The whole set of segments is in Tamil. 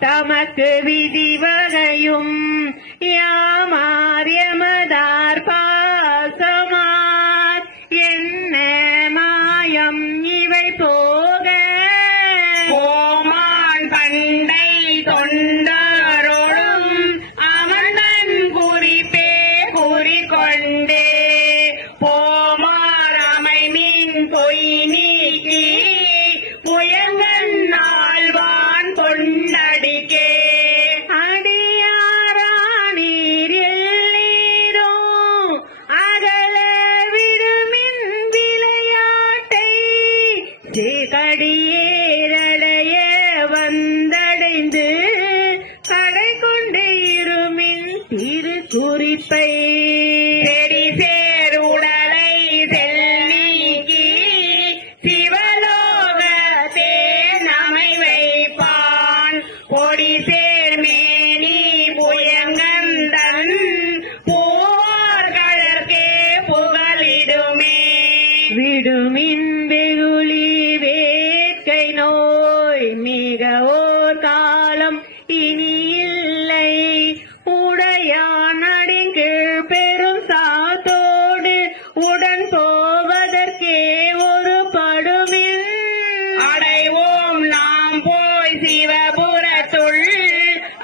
தமக்கு விதி வகையும் யாமாரியமதார் பாசமார் என்ன மாயம் இவை போக கோமான் பண்டை தொண்டரோடும் அமர்ந்தன் குறிப்பே குறிக்கொண்டே போமார் அமைமின் பொய் நீக்கி புயங்கன் ஆழ்வான் கொண்டடிக்கே அடியாரானீர் எல்லீரோ அகல விடுமின் விளையாட்டை கடியேரடைய வந்தடைந்து கடை கொண்டு இருமின் திருக்குறிப்பை செடி சேர் உடலை செல்லீக்கி சிவலோகத்தே நமை வைப்பான் கொடி சேர் மேனி புயங்கந்தன் பூவார் கடற்கே புகலிடுமே விடுமின் வெகுளி வேட்கை நோய் மிக ஓர் காலம் இனி இல்லை உடையான் அடிங்கீழ் பெரும் சாத்தோடு உடன் போவதற்கே ஒரு படுமின் அடைவோம் நாம் போய் சிவபுரத்துள்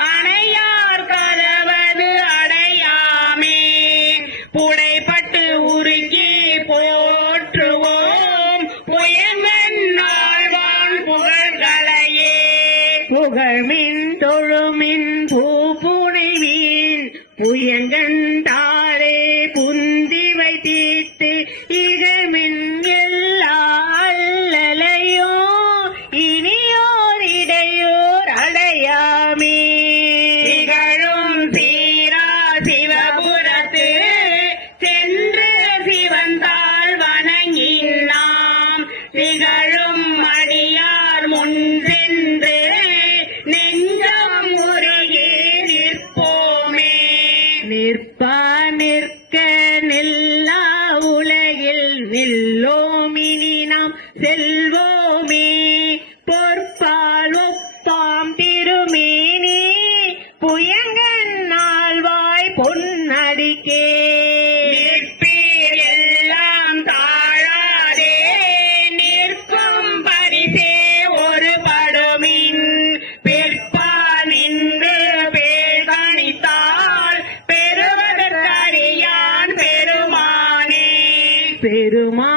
அணையார் கதவது அடையாமே புடைப்பட்டு உருகி போற்றுவோம் புயங்கன் ஆழ்வான் புகழ்களையே புகழ்மின் தொழுமின் பூப்புனைமீன் புயங்கன் தாரே புந்திவை தீர்த்து இகமின் எல்லா அல்லலையோ இனியோர் இடையோர் அடையாமே திகழும் சீரா சிவபுரத்து சென்று சிவந்தாள் வணங்கினாம் திகழும் அடியார் முன் சென்று நெஞ்சம் உருகி நிற்போமே நிற்பா நிற்க நில்லா உலகில் நில்லோமினி நாம் செல்வோமே பொற்பால் ஒப்பாம் திருமேனி புயங்கன் நாள்வாய் பொன்னடிக்கே நிற்பீர் எல்லாம் தாழாதே நிற்கும் பரிசே ஒரு படுமின் பிற்பா நின்று பேர் கணித்தால் பெறுவதற்கறியான் பெருமானே பெருமா